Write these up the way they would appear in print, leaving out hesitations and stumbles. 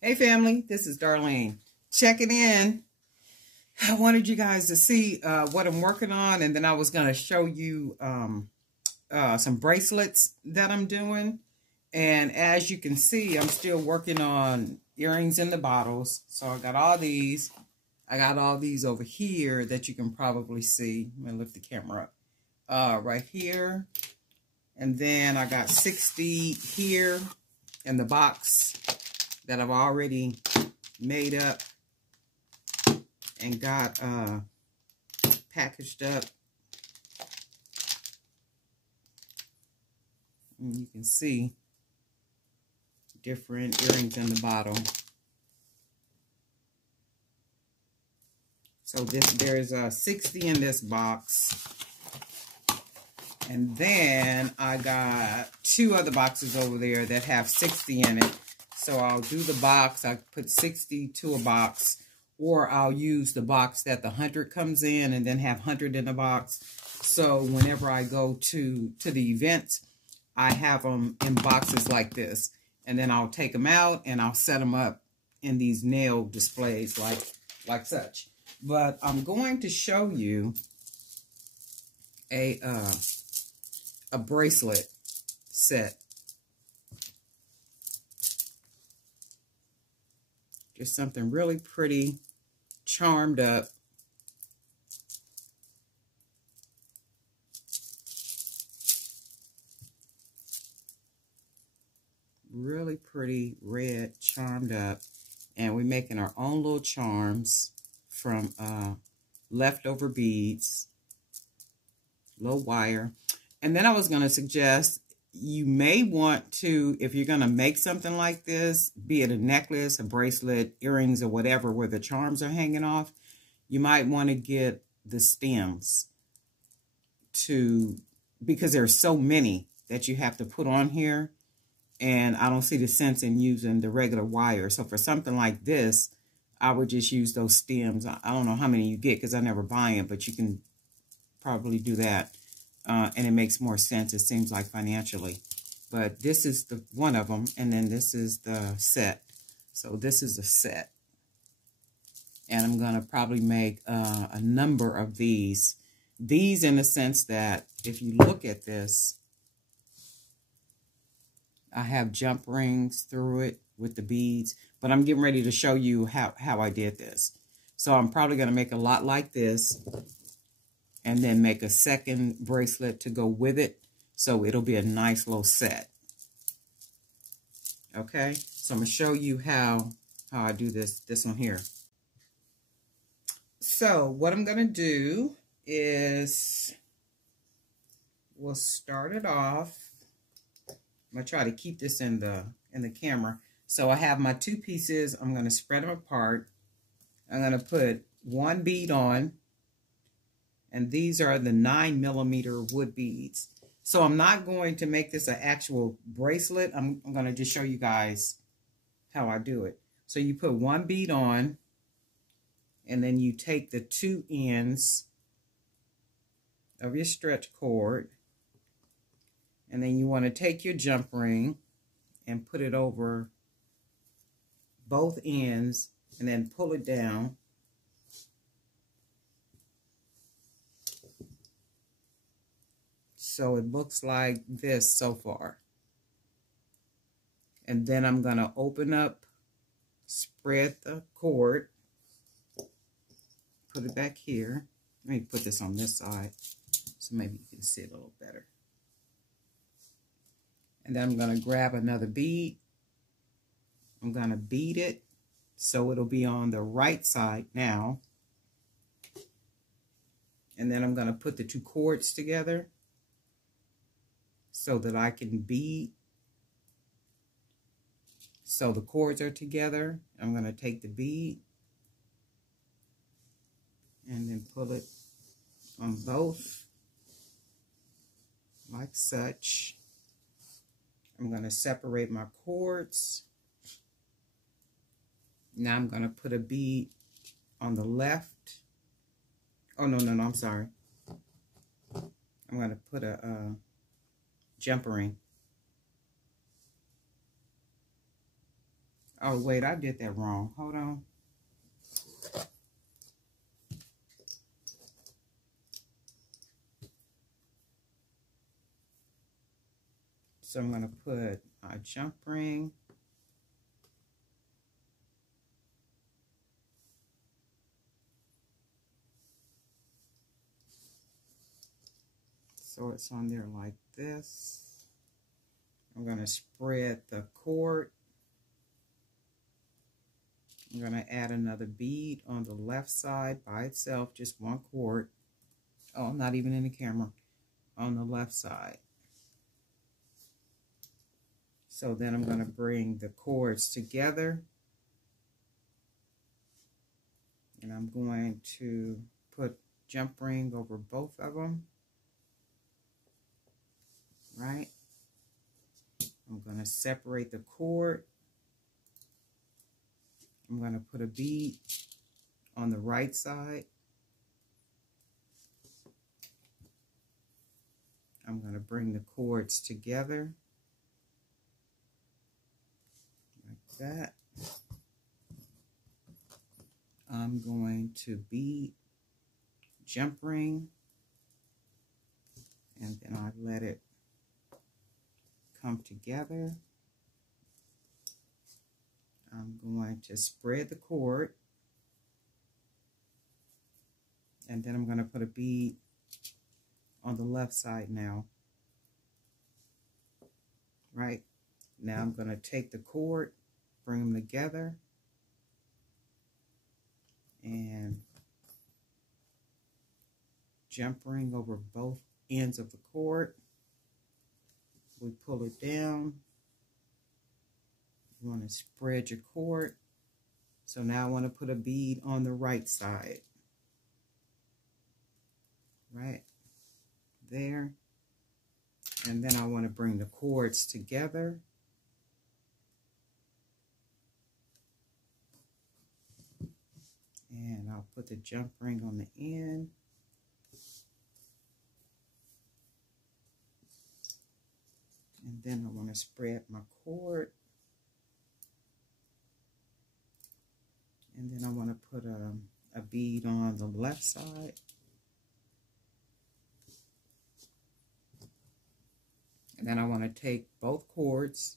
Hey family, this is Darlene. Checking in. I wanted you guys to see what I'm working on, and then I was going to show you some bracelets that I'm doing. And as you can see, I'm still working on earrings in the bottles. So I got all these. I got all these over here that you can probably see. I'm going to lift the camera up. Right here. And then I got 60 here in the box that I've already made up and got packaged up. And you can see different earrings in the bottle. So there's 60 in this box. And then I got 2 other boxes over there that have 60 in it. So I'll do the box. I put 60 to a box. Or I'll use the box that the 100 comes in and then have 100 in the box. So whenever I go to the event, I have them in boxes like this. And then I'll take them out and I'll set them up in these nail displays like such. But I'm going to show you a bracelet set. Just something really pretty, charmed up. Really pretty, red, charmed up. And we're making our own little charms from leftover beads, little wire. And then I was going to suggest you may want to, if you're going to make something like this, be it a necklace, a bracelet, earrings, or whatever, where the charms are hanging off, you might want to get the stems because there's so many that you have to put on here. And I don't see the sense in using the regular wire. So for something like this, I would just use those stems. I don't know how many you get because I never buy them, but you can probably do that. And it makes more sense, it seems like, financially. But this is the one of them, and then this is the set. So this is a set. And I'm going to probably make a number of these. These in the sense that if you look at this, I have jump rings through it with the beads. But I'm getting ready to show you how I did this. So I'm probably going to make a lot like this. And then make a second bracelet to go with it. So it'll be a nice little set. Okay. So I'm going to show you how I do this one here. So what I'm going to do is we'll start it off. I'm going to try to keep this in the camera. So I have my 2 pieces. I'm going to spread them apart. I'm going to put 1 bead on. And these are the 9mm wood beads. So I'm not going to make this an actual bracelet. I'm going to just show you guys how I do it. So you put 1 bead on. And then you take the 2 ends of your stretch cord. And then you want to take your jump ring and put it over both ends. And then pull it down. So it looks like this so far. And then I'm going to open up, spread the cord, put it back here. Let me put this on this side so maybe you can see it a little better. And then I'm going to grab another bead. I'm going to bead it so it'll be on the right side now. And then I'm going to put the 2 cords together so that I can bead. So the cords are together. I'm going to take the bead and then pull it on both like such. I'm going to separate my cords. Now I'm going to put a bead on the left. Oh, no, I'm sorry. I'm going to put a jump ring Oh, wait, I did that wrong. Hold on. So I'm going to put a jump ring. So it's on there like this. I'm going to spread the cord. I'm going to add another bead on the left side by itself, just one cord. Oh, not even in the camera. On the left side. So then I'm going to bring the cords together. And I'm going to put jump ring over both of them. Right? I'm going to separate the cord. I'm going to put a bead on the right side. I'm going to bring the cords together like that. I'm going to bead, jump ring, and then I let it come together. I'm going to spread the cord, and then I'm going to put a bead on the left side now. Right? Now I'm going to take the cord, bring them together, and jump ring over both ends of the cord. We pull it down. You want to spread your cord. So now I want to put a bead on the right side. Right there. And then I want to bring the cords together. And I'll put the jump ring on the end. And then I want to spread my cord. And then I want to put a bead on the left side. And then I want to take both cords,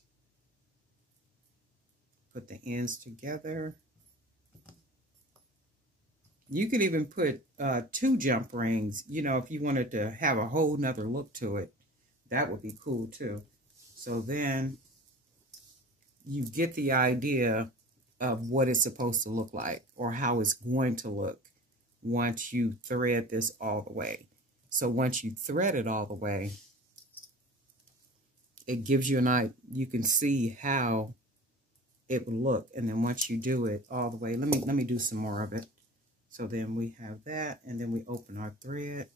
put the ends together. You could even put 2 jump rings, you know, if you wanted to have a whole nother look to it. That would be cool too. So then you get the idea of what it's supposed to look like or how it's going to look once you thread this all the way. So once you thread it all the way, it gives you an idea. You can see how it will look. And then once you do it all the way, let me do some more of it. So then we have that, and then we open our thread.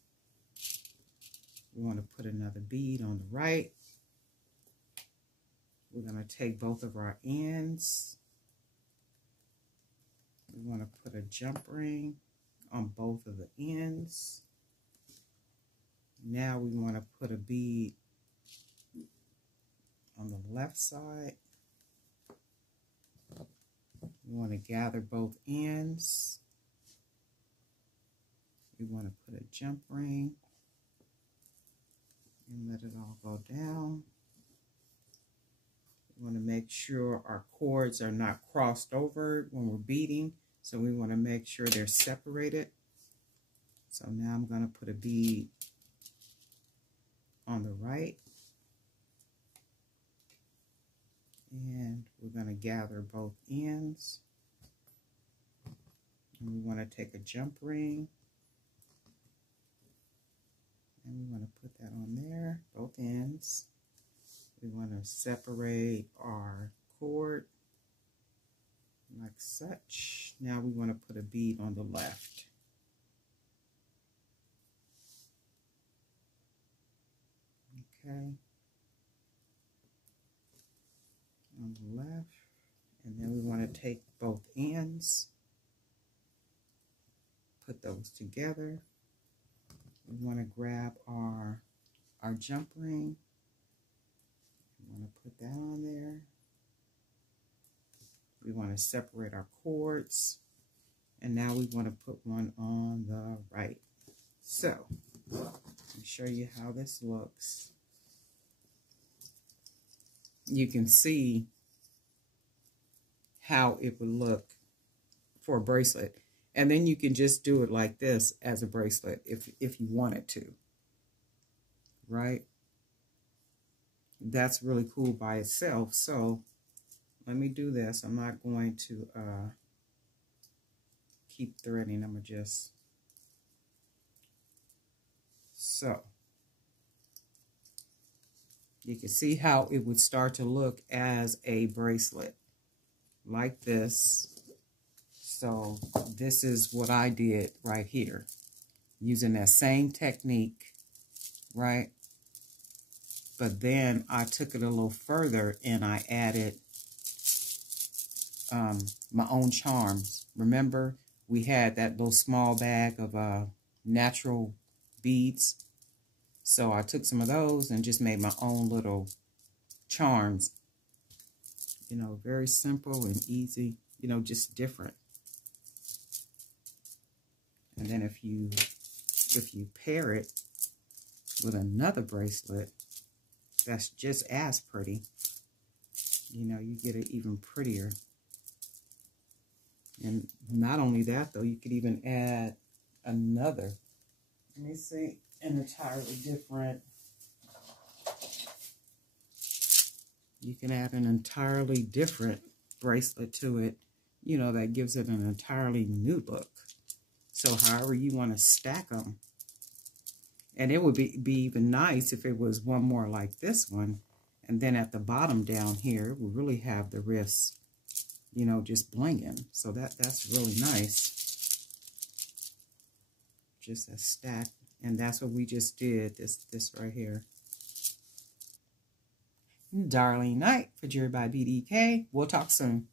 We want to put another bead on the right. We're going to take both of our ends. We want to put a jump ring on both of the ends. Now we want to put a bead on the left side. We want to gather both ends. We want to put a jump ring and let it all go down. We want to make sure our cords are not crossed over when we're beading, so we want to make sure they're separated. So now I'm going to put a bead on the right, and we're going to gather both ends, and we want to take a jump ring, and we want to put that on there, both ends. We want to separate our cord like such. Now we want to put a bead on the left. Okay. On the left. And then we want to take both ends, put those together. We want to grab our jump ring. We want to put that on there. We want to separate our cords. And now we want to put one on the right. So, let me show you how this looks. You can see how it would look for a bracelet. And then you can just do it like this as a bracelet if you wanted to. Right? That's really cool by itself. So, let me do this. I'm not going to keep threading. I'm going to just... So, you can see how it would start to look as a bracelet. Like this. So this is what I did right here. Using that same technique, right? But then I took it a little further and I added my own charms. Remember, we had that little small bag of natural beads. So I took some of those and just made my own little charms. You know, very simple and easy, you know, just different. And then if you pair it with another bracelet that's just as pretty, you know, you get it even prettier. And not only that, though, you could even add another, let me see, an entirely different, you can add an entirely different bracelet to it, you know, that gives it an entirely new look. So however you want to stack them. And it would be even nice if it was one more like this one. And then at the bottom down here, we really have the wrist, you know, just blinging. So that's really nice. Just a stack. And that's what we just did, this right here. Darlene Knight for Jewelry by BDK. We'll talk soon.